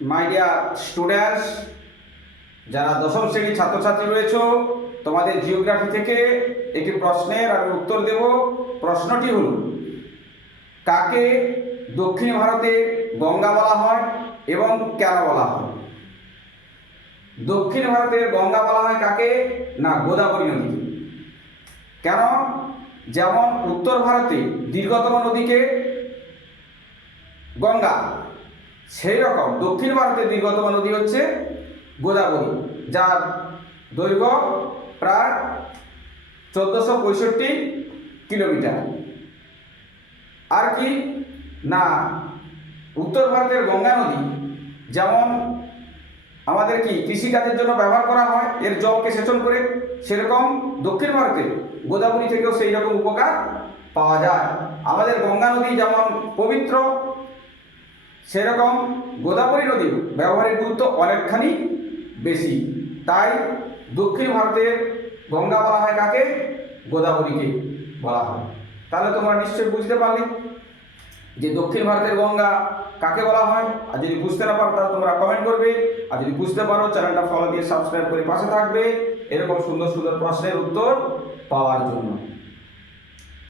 My dear students, যারা দশম শ্রেণীর ছাত্রছাত্রী রয়েছে, তোমাদের জিওগ্রাফি থেকে একটি প্রশ্নের আমি উত্তর দেব। প্রশ্নটি হল, কাকে দক্ষিণ ভারতে গঙ্গা বলা হয় এবং কেন বলা হয়? দক্ষিণ ভারতের গঙ্গা বলা হয় কাকে? না, গোদাবরী নদীকে। কেন? যেমন উত্তর ভারতে দীর্ঘতম নদীকে গঙ্গা, সেই রকম দক্ষিণ ভারতের দীর্ঘতম নদী হচ্ছে গোদাবরী, যার দৈর্ঘ্য প্রায় 1465 কিলোমিটার। আর কি না, উত্তর ভারতের গঙ্গা নদী যেমন আমাদের কি কৃষিকাজের জন্য ব্যবহার করা হয় এর জলকে সেচন করে, সেরকম দক্ষিণ ভারতে গোদাবরী থেকেও সেই রকম উপকার পাওয়া যায়। আমাদের গঙ্গা নদী যেমন পবিত্র, সেরকম গোদাবরী নদীর ব্যবহারের গুরুত্ব অনেকখানি বেশি। তাই দক্ষিণ ভারতের গঙ্গা বলা হয় কাকে? গোদাবরীকে বলা হয়। তাহলে তোমরা নিশ্চয়ই বুঝতে পারলে যে দক্ষিণ ভারতের গঙ্গা কাকে বলা হয়। আর যদি বুঝতে না পারো তাহলে তোমরা কমেন্ট করবে, আর যদি বুঝতে পারো চ্যানেলটা ফলো দিয়ে সাবস্ক্রাইব করে পাশে থাকবে এরকম সুন্দর সুন্দর প্রশ্নের উত্তর পাওয়ার জন্য।